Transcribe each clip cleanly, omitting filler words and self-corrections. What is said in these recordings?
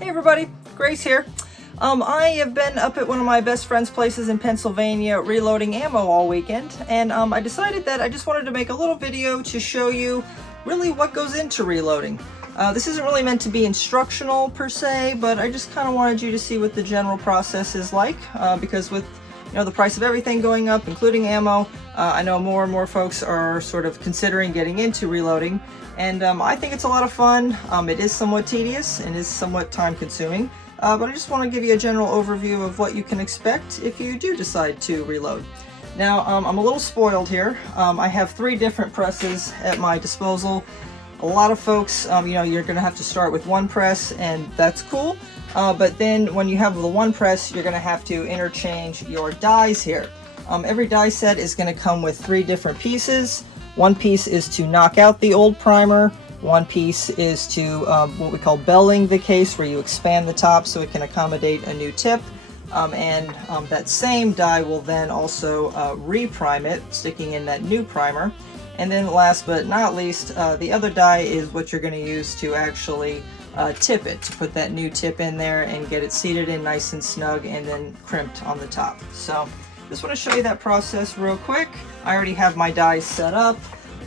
Hey everybody, Grace here. I have been up at one of my best friend's places in Pennsylvania reloading ammo all weekend, and I decided that I just wanted to make a little video to show you really what goes into reloading. This isn't really meant to be instructional per se, but I just kind of wanted you to see what the general process is like, because with the price of everything going up, including ammo, I know more and more folks are sort of considering getting into reloading, and I think it's a lot of fun. It is somewhat tedious and is somewhat time consuming, but I just want to give you a general overview of what you can expect if you do decide to reload. Now, I'm a little spoiled here. I have 3 different presses at my disposal. A lot of folks, you're going to have to start with one press, and that's cool. But then when you have the one press, you're going to have to interchange your dies here. Every die set is going to come with 3 different pieces. One piece is to knock out the old primer. One piece is to what we call belling the case, where you expand the top so it can accommodate a new tip. That same die will then also reprime it, sticking in that new primer. And then last but not least, the other die is what you're going to use to actually tip it, to put that new tip in there and get it seated in nice and snug and then crimped on the top. So just want to show you that process real quick. I already have my dies set up,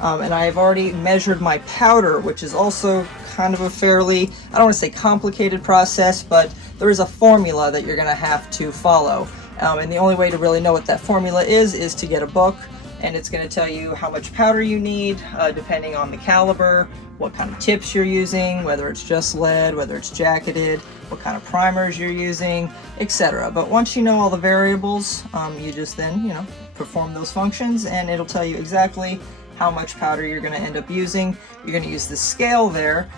and I have already measured my powder, which is also kind of a fairly, I don't want to say complicated process, but there is a formula that you're going to have to follow. And the only way to really know what that formula is to get a book, and it's going to tell you how much powder you need, depending on the caliber, what kind of tips you're using, whether it's just lead, whether it's jacketed, what kind of primers you're using, etc. But once you know all the variables, you just then, perform those functions, and it'll tell you exactly how much powder you're going to end up using. You're going to use the scale there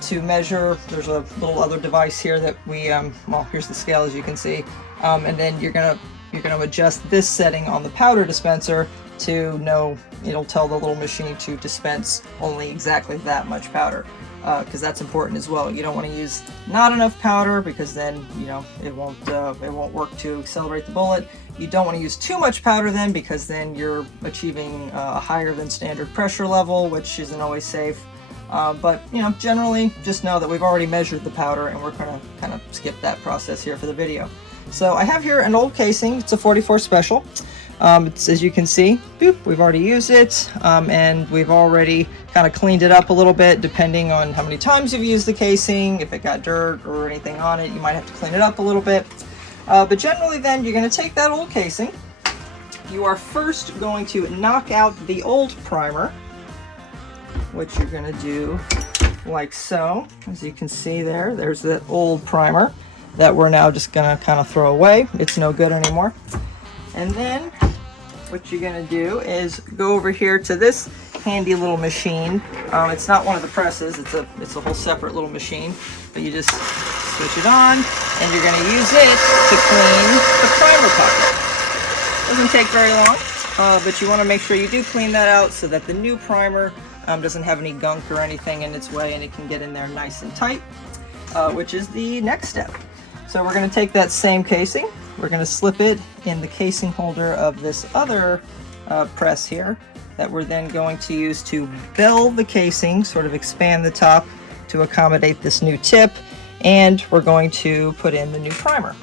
to measure. There's a little other device here that we, well, here's the scale as you can see, and then you're going to adjust this setting on the powder dispenser to know, it'll tell the little machine to dispense only exactly that much powder, because that's important as well. You don't want to use not enough powder, because then it won't work to accelerate the bullet. You don't want to use too much powder then, because then you're achieving a higher than standard pressure level, which isn't always safe. But generally just know that we've already measured the powder, and we're going to kind of skip that process here for the video. So I have here an old casing. It's a 44 Special. It's, as you can see, boop, we've already used it, and we've already kind of cleaned it up a little bit, depending on how many times you've used the casing. If it got dirt or anything on it, you might have to clean it up a little bit. But generally then, you're going to take that old casing. You are first going to knock out the old primer, which you're going to do like so. As you can see there's that old primer that we're now just going to kind of throw away. It's no good anymore. And then what you're going to do is go over here to this handy little machine. It's not one of the presses, it's a whole separate little machine, but you just switch it on, and you're going to use it to clean the primer pocket. Doesn't take very long, but you want to make sure you do clean that out so that the new primer doesn't have any gunk or anything in its way, and it can get in there nice and tight, which is the next step. So we're going to take that same casing. We're going to slip it in the casing holder of this other press here that we're then going to use to bell the casing, sort of expand the top to accommodate this new tip, and we're going to put in the new primer.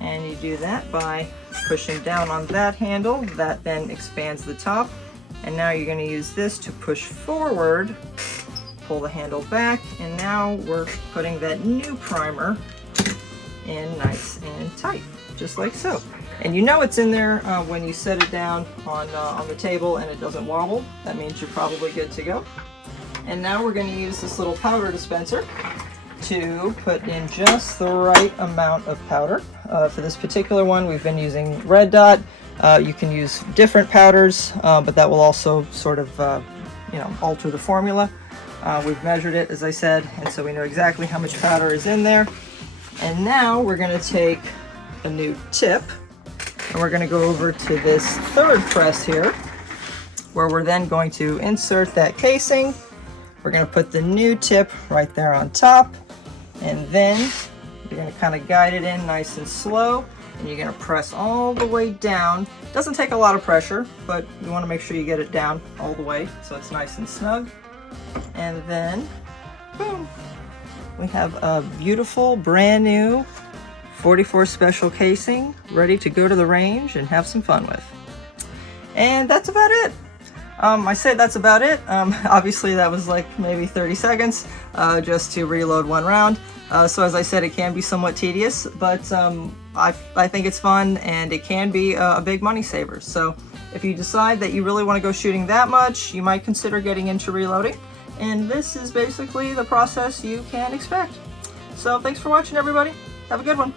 And you do that by pushing down on that handle. That then expands the top, and now you're going to use this to push forward, pull the handle back, and now we're putting that new primer in nice and tight, just like so. And it's in there when you set it down on the table and it doesn't wobble. That means you're probably good to go. And now we're going to use this little powder dispenser to put in just the right amount of powder. For this particular one, we've been using red dot. You can use different powders, but that will also sort of alter the formula. We've measured it, as I said, and so we know exactly how much powder is in there. And now we're going to take a new tip, and we're going to go over to this third press here, where we're then going to insert that casing. We're going to put the new tip right there on top, and then you're going to kind of guide it in nice and slow, and you're going to press all the way down. It doesn't take a lot of pressure, but you want to make sure you get it down all the way so it's nice and snug. And then, boom, We have a beautiful brand new 44 special casing ready to go to the range and have some fun with. And that's about it. I say that's about it. Obviously that was like maybe 30 seconds just to reload one round. So as I said, it can be somewhat tedious, but I think it's fun and it can be a big money saver. So if you decide that you really want to go shooting that much, you might consider getting into reloading. And this is basically the process you can expect. So thanks for watching, everybody. Have a good one.